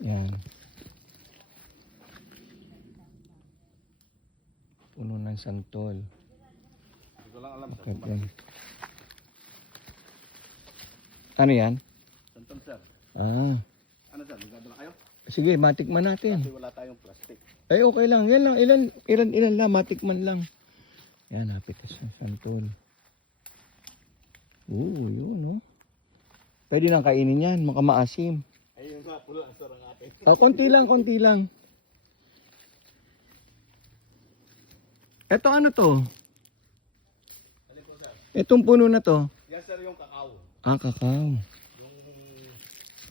Yan. Puno ng santol. Hindi ko lang alam sir. Bakit yan? Ano yan? Santol sir. Ah. Ano sir, magdadala kayo? Sige, matikman natin. Kasi wala tayong plastic. Ay, okay lang. Yan lang. Ilan lang. Matikman lang. Yan, napitas yung santol. Yun, no? Pwede lang kainin yan. Maka maasim. Ayun nga, pula ang sarang atin. Konti lang. Eto ano to? Alin po sir? Etong puno na to. Yan sir yung kakao. Ah, kakao. Yung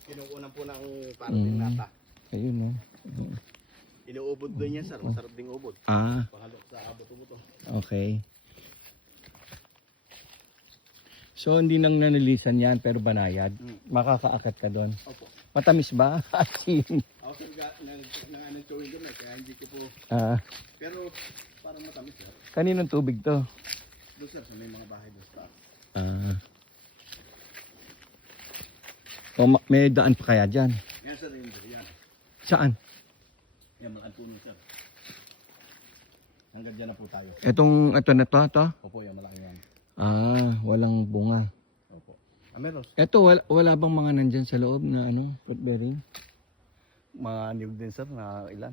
kinukunan po ng parating nata. Ayun, no? Inuubod din yan sir, masarap ding ubod. Ah, Pahalok sa abuto-buto. okay. So, hindi nang nanilisan yan, pero banayad. Makakaakit ka doon. Opo. Matamis ba? Asin. Ako sir, nang anong chewing gum kaya hindi ko po. Ah, Pero parang matamis sir. kaninong tubig to? Doon sir, sa may mga bahay doon sa taas. Ah. O, may daan pa kaya dyan? Yan sir, yung yan. Saan? Yan, malaking puno sir. Hanggang dyan na po tayo. Ito na to? Opo, yan, malaki yan. Ah, walang bunga. Opo. Meron. Ito, wala bang mga nandyan sa loob na fruit bearing? Mga niyog din sir, na ilan?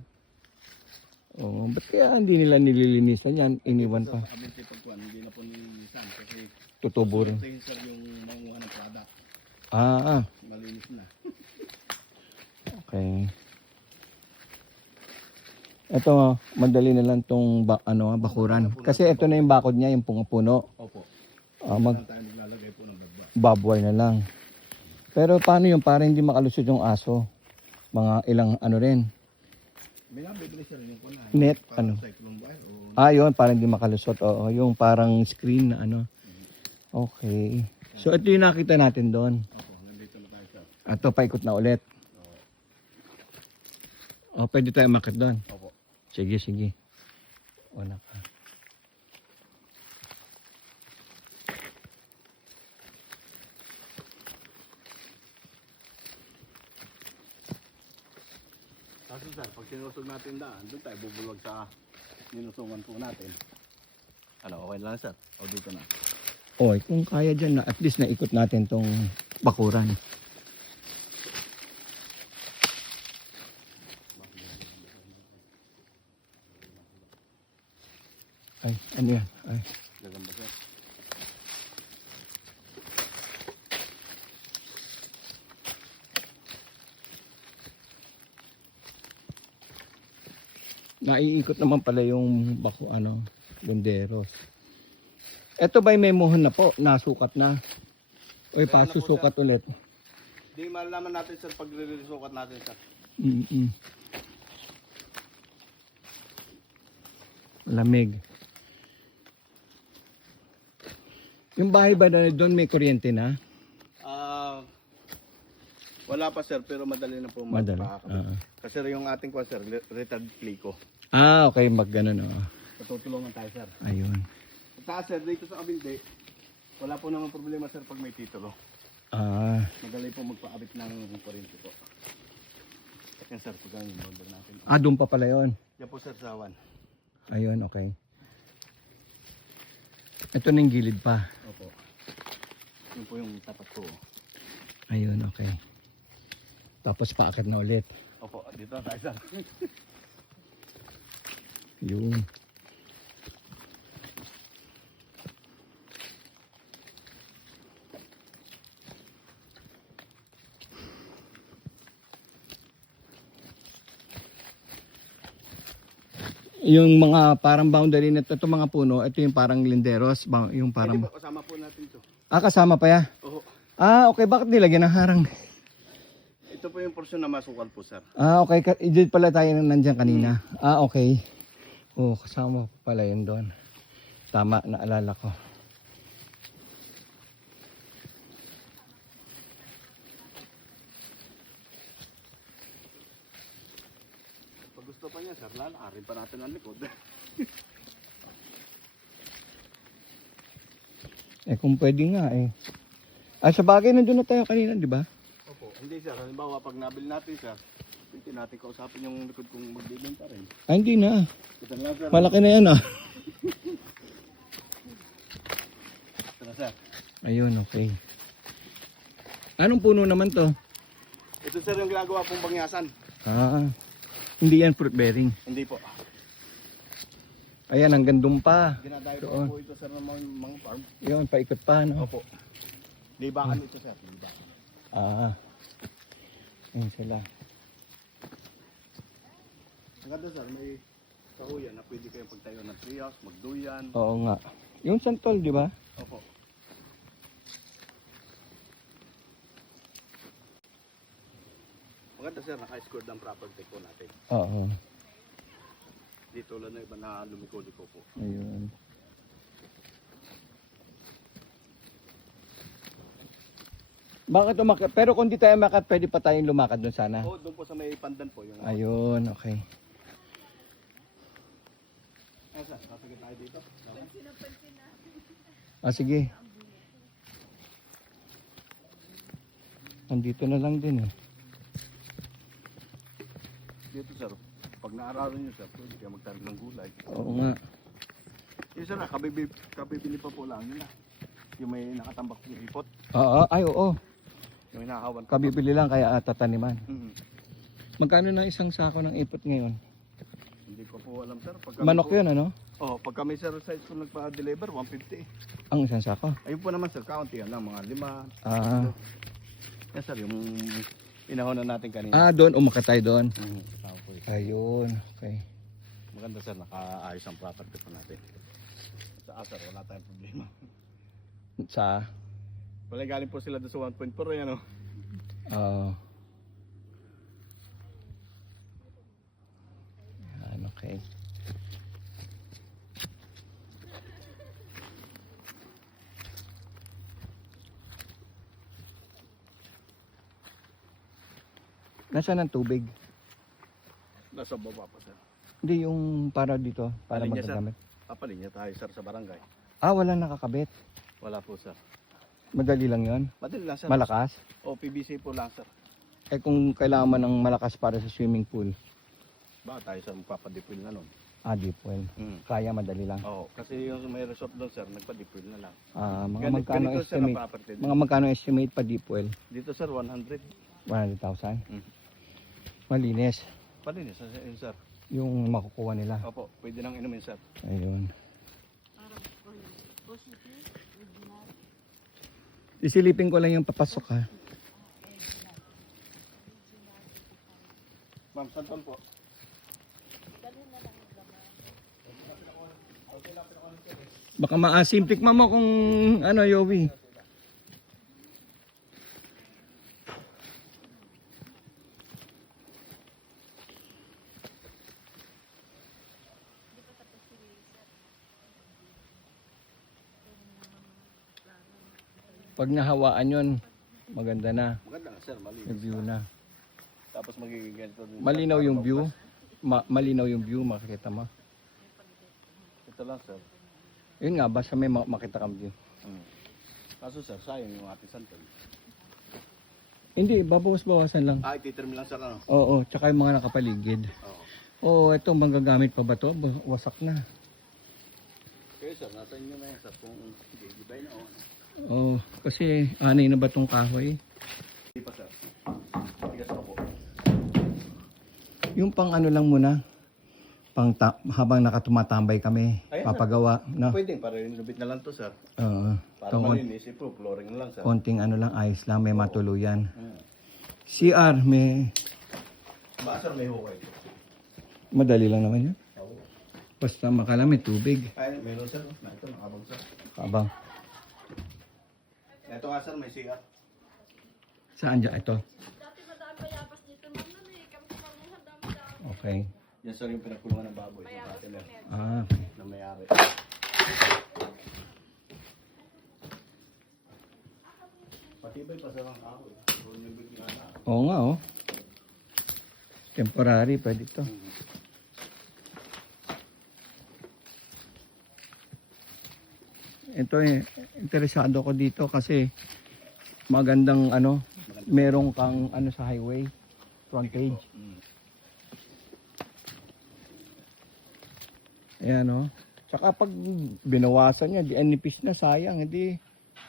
Oo, ba't kaya hindi nila nililinisan yan? Iniwan pa. Sa kabinti pagkuhan, hindi na po nilinisan kasi Tutubo rin. ito yung sir yung manguha ng product. Ah, Malinis na. okay. Ito, madali na lang tong bakuran. Kasi ito na yung bakod niya, yung puno. Opo. Mag Saan tayo maglalagay po ng bagba? babway na lang. Pero paano yung para hindi makalusot yung aso? Mga ilang rin? May nabibili sir yung kuna. Net, Parang cyclone wire o... Ah, yun, para hindi makalusot. Oo, yung parang screen na Okay. So, ito yung nakita natin doon. Opo, nandito na tayo sir. Ito, paikot na ulit. O, pwede tayo makit doon. Opo. Sige. Wala ka. Kaso sir, pag sinusog natin daan, doon tayo bubulwag sa ninusungan po natin. Ano, okay lang sir? O dito na? Oy, kung kaya dyan na, at least naikot natin tong bakuran. Ay, ano yan? Ay. Gagamba sir. Naiikot naman pala yung bunderos. Ito ba'y may muhon na po? Nasukat na? O Kaya na po, pasusukat ulit? Di malalaman natin sir pag ririsukat natin sir. Lamig. Yung bahay ba na doon may kuryente na? Wala pa sir, pero madali na po Madali. magpakakabit. Kasi yung ating kwa sir, retard plico. Ah, okay. Mag-ganon. Patutulungan tayo sir. Ayun. Sa taas sir, dito sa kabinde, wala po naman problema sir pag may titulo. Ah, Madali po magpaabit ng kuryente po. Yan sir, pag ang order natin. doon pa pala yun. Yan po sir sa 1. Ayun, okay. Ito na yung gilid pa. Opo. Yun po yung tapat po. Ayun, okay. Tapos paakit na ulit. Opo, dito tayo sir. Yun. Yung mga parang boundary na ito mga puno, ito yung parang linderos, yung Pwede parang... po, kasama po natin ito. kasama pa ya? Oo. Okay, bakit nilagyan ng harang? Ito po yung portion na masukal po sir. Okay, dito pala tayo nandyan kanina. Okay. Kasama pa pala yun doon. Tama, naalala ko. Pag gusto pa niya sir, lalakarin pa natin ang likod. Kung pwede nga sa bagay nandun na tayo kanina, di ba? Opo. Hindi sir, halimbawa pag nabili natin sir, Pwede natin kausapin yung likod kung magbibenta rin. Ay, hindi na. Ito na lang sir. Malaki na yan ah. Ito na sir. Ayun, okay. Anong puno naman to? Ito sir yung ginagawa pong bangyasan. Ah, hindi yan fruit bearing. Hindi po. Ayan, hanggang doon pa. Ginadayo Doon. po ito sir ng mga farm. Yun, paikot pa, no? Opo. Libakan ito sir. Libakan. Ah, yun sila. Ang ganda sir, may kahuyan na pwede kayong pagtayo ng treehouse, magduyan. Oo nga. Yung santol, di ba? Opo. Maganda sir, naka-scored ang property po natin. Oo. Di tulad ng iba na lumiko-liko po. Ayun. Bakit umakyat? Pero kung di tayo makat, pwede pa tayong lumakad doon sana. Oo, doon po sa may pandan po. Yung... Ayun, okay. Ay sir, sasagin tayo dito. Ah, sige. Andito na lang din eh. Dito sir, pag naaralan nyo sir, pwede kayo magtarig ng gulay. Oo nga. Yung sir, kabibili pa po lang yun na. Yung may nakatambak yung ipot. Oo, ay oo. Yung hinahawan ko. Kabibili lang kaya tataniman. Mhm. Magkano na isang sako ng ipot ngayon? Hindi ko po alam sir. Pag Manok yun ano? Oo, pag kami sir size ko nagpa-deliver, 150. Ang isang sako? Ayun po naman sir, kaunti yan lang, mga 5. Ah, Yan sir, yung inahonan natin kanina. doon, umakyat tayo doon. Okay. Ayun, okay. Maganda sir, nakaayos ang property po natin. Sa sir, wala tayong problema. Sa, Wala galing po sila doon sa 1.4 yan o. yan, okay. Nasaan ang tubig? Nasa baba po sir. Hindi yung para dito, para Alin niya, sir? magagamit. Papalinya tayo sir sa barangay. Ah, wala nakakabit. Wala po sir. Madali lang yon. Madali lang sir. Malakas. O PVC po lang sir. Eh kung kailangan man ng malakas para sa swimming pool, Baka tayo sir magpapadipil na nun. deep well. Kaya madali lang. Oo, kasi yung may resort doon sir, nagpadipil na lang. Mga magkano Ganito, sir, ang estimate? property. Mga magkano estimate pa deep well? Dito sir, 100. 100,000. Mm. Malinis Palinis yun sir. yung makukuha nila. Opo, pwede nang inumin sir. Ayun. Isilipin ko lang yung papasok ha. Ma'am, santon po. Baka maasimple mo kung ano, Yowie. Pag nahawaan yun, maganda na. Maganda nga sir, malinis. Yung view na. Tapos magiging ganito din. Malinaw yung view. Malinaw yung view, makikita mo. Ito lang sir. Yun nga, basta may makita kang view. Kaso sir, sayang yung ating santon. Hindi, babawas-bawasan lang. Ititirm lang sir ano? Oo, tsaka yung mga nakapaligid. Oo. Oo, ito, magagamit pa ba to? Wasak na. Okay sir, nasa inyo na yan sir. Kung gigibay na o. Oo, kasi anay na ba tong kahoy? Hindi pa sir. Tigas pa po. Yung pang ano lang muna, habang nakatumatambay kami, Ayan, papagawa. No? Pwedeng para yung lubit na lang to sir. Oo, Para malinis, i-proof, flooring na lang sir. konting ano lang, ayos lang, may matuluyan. Hmm. CR, may Baka sir, may hukay. madali lang naman yun. Oo. Basta makala may tubig. Ay, meron sir. Na ito, nakabag sir. Abang, Ito nga sir, may CR. saan dyan ito? Okay. Yan sir yung pinagkulungan ng baboy. Yung partner Ah, na may-ari. Patibay pa sir ang kahoy. So, yung building na. oo nga oh. Temporary, pwede to. Ito interesado ko dito kasi magandang ano, merong kang ano sa highway. frontage. Mm. Ayan o. Tsaka pag binawasan niya, di anipis na, sayang. Hindi,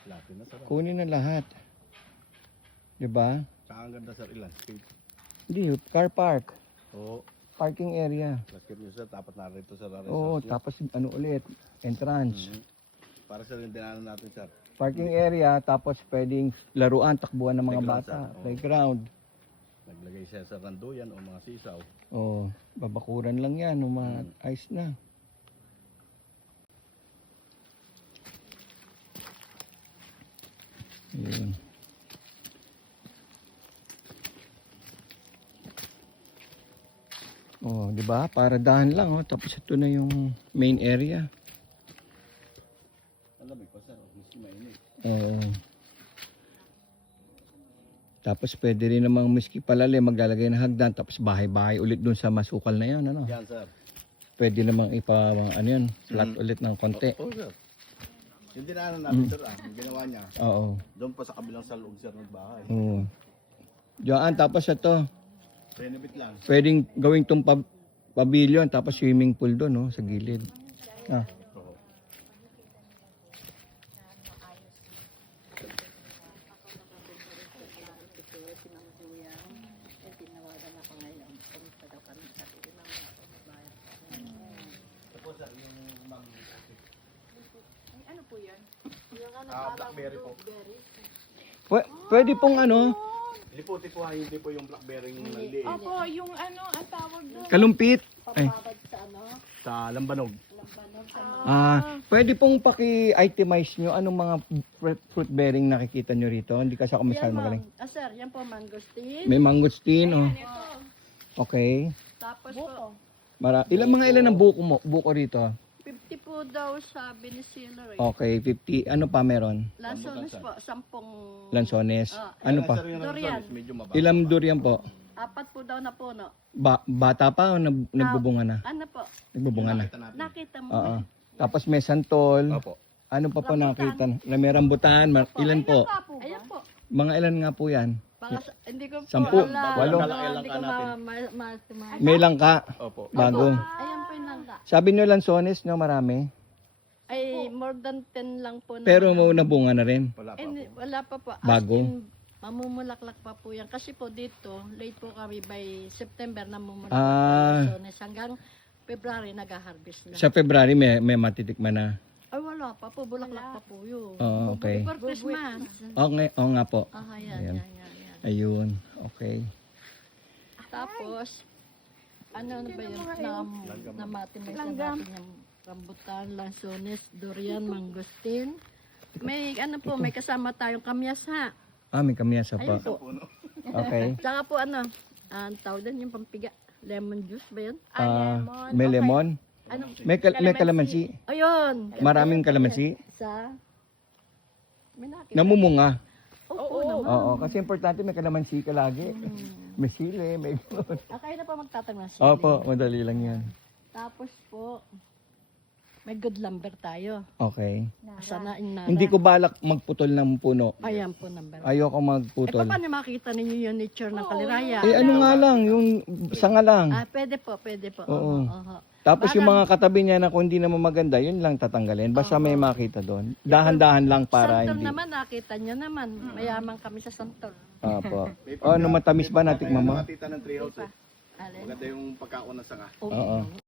Lahat na sir. kunin na lahat. Diba? Saka ang ganda sir, ilan? Hindi, car park. Oo. Parking area. Basket nyo sir, dapat narito sa resort Oo, nyo. tapos ano ulit, entrance. Mhm. Para sir yung dinanan natin sir. Parking area, tapos pwedeng laruan, takbuhan ng mga Playground, bata. sir. Oo. Playground. Naglagay siya sa randuyan o mga sisaw. Oh, babakuran lang yan, ice na. Yun. Oh, 'di ba? Para dahan lang oh, tapos ito na yung main area. Alam mo pa sir, miski mainit. Oo. Tapos pwede rin namang miski palalim maglalagay ng hagdan tapos bahay-bahay ulit dun sa masukal na 'yon, ano? Yan sir. Pwede namang ano 'yun, flat ulit ng konti. Oo sir. Yung dinanan natin sir yung ginawa niya, Oo. doon pa sa kabilang saloob sir ng bahay. Oo. Diyan tapos ito, Benefit lang. pwedeng gawing tong pavilion tapos swimming pool doon, no, sa gilid. Ah. Oo. Ano po yan? Blackberry po. Pwede pong ano, Liputi po ha, hindi po yung blackberry yung maliit. Opo, yung ano, ang tawag doon. kalumpit. Ay, Papabad sa ano, Sa lambanog. lambanog sa mga... pwede pong paki-itemize nyo anong mga fruit bearing nakikita nyo rito. Hindi kasi ako masyado magaling. sir, yan po mangosteen. May mangosteen, oh. Okay. Tapos po, Ilan ang buko rito? 50 po daw sabi ni Sealer eh. Okay, 50. Ano pa meron? Lansones po, 10. Lansones. Ah, Ano Kaya pa? sir, yung Durian. lansones, medyo mababa. Ilang durian po? 4 po daw na puno. Bata pa o nagbubunga na? Ano po? Nagbubunga na. Nakita natin. Nakita mo. Oo. Tapos may santol. Opo. Ano pa nakita? May rambutan. Ilan po? Ayan po. Mga ilan nga po yan? Hindi ko po 10, alam. 8. Hindi ko ma- May langka. Opo. Bago. Ayan po yung langka. Sabi nyo lansones, no? Marami. Ay, more than 10 lang po. Pero nabunga na rin. Wala pa And, po. wala pa po. As Bago? in, mamumulaklak pa po yan. Kasi po dito, late po kami by September na mamumulaklak Ah. po. Hanggang February nag-harvest na. Sa February may matitikman na. Ay, wala pa po. Bulaklak pa po yun. Oo, okay. For Christmas. Okay, oo nga po. Ah, Ayan. yan. Ayun, okay. Tapos, ano na ba yun? Na-matimize na natin yung rambutan, lansones, durian, mangosteen. May ano po, may kasama tayong kamyas ha. May kamyasa Ayun pa. po. Okay. Tsaka po ano, ang tawag din yung pampiga. Lemon juice ba yun? May lemon. Ano? May kalamansi. Ayun. Maraming kalamansi. Sa? May nakita. Namumunga. Oo naman. Oo, kasi importante may kalamansi ka lagi. May sili, may gano'n. Kayo na pa magtatanong sili. Opo, madali lang yan. Tapos po, may good lumber tayo. Okay. Sana inara. Hindi ko balak magputol ng puno. Ayan po number. Ayoko magputol. paano makita ninyo yung nature ng kaliraya? Ano nga lang, yung sanga lang. Pwede po, pwede po. Oo. Oho. Tapos yung mga katabi niya na kung hindi naman maganda, yun lang tatanggalin. Basta may makita doon. Dahan-dahan lang para Santol hindi. naman, nakita nyo naman. Mayaman kami sa santol. Opo. Ano matamis ba natin, mama? Nakatita ng treehouse eh. Alin? Maganda yung pagkaon ng sanga. Oo.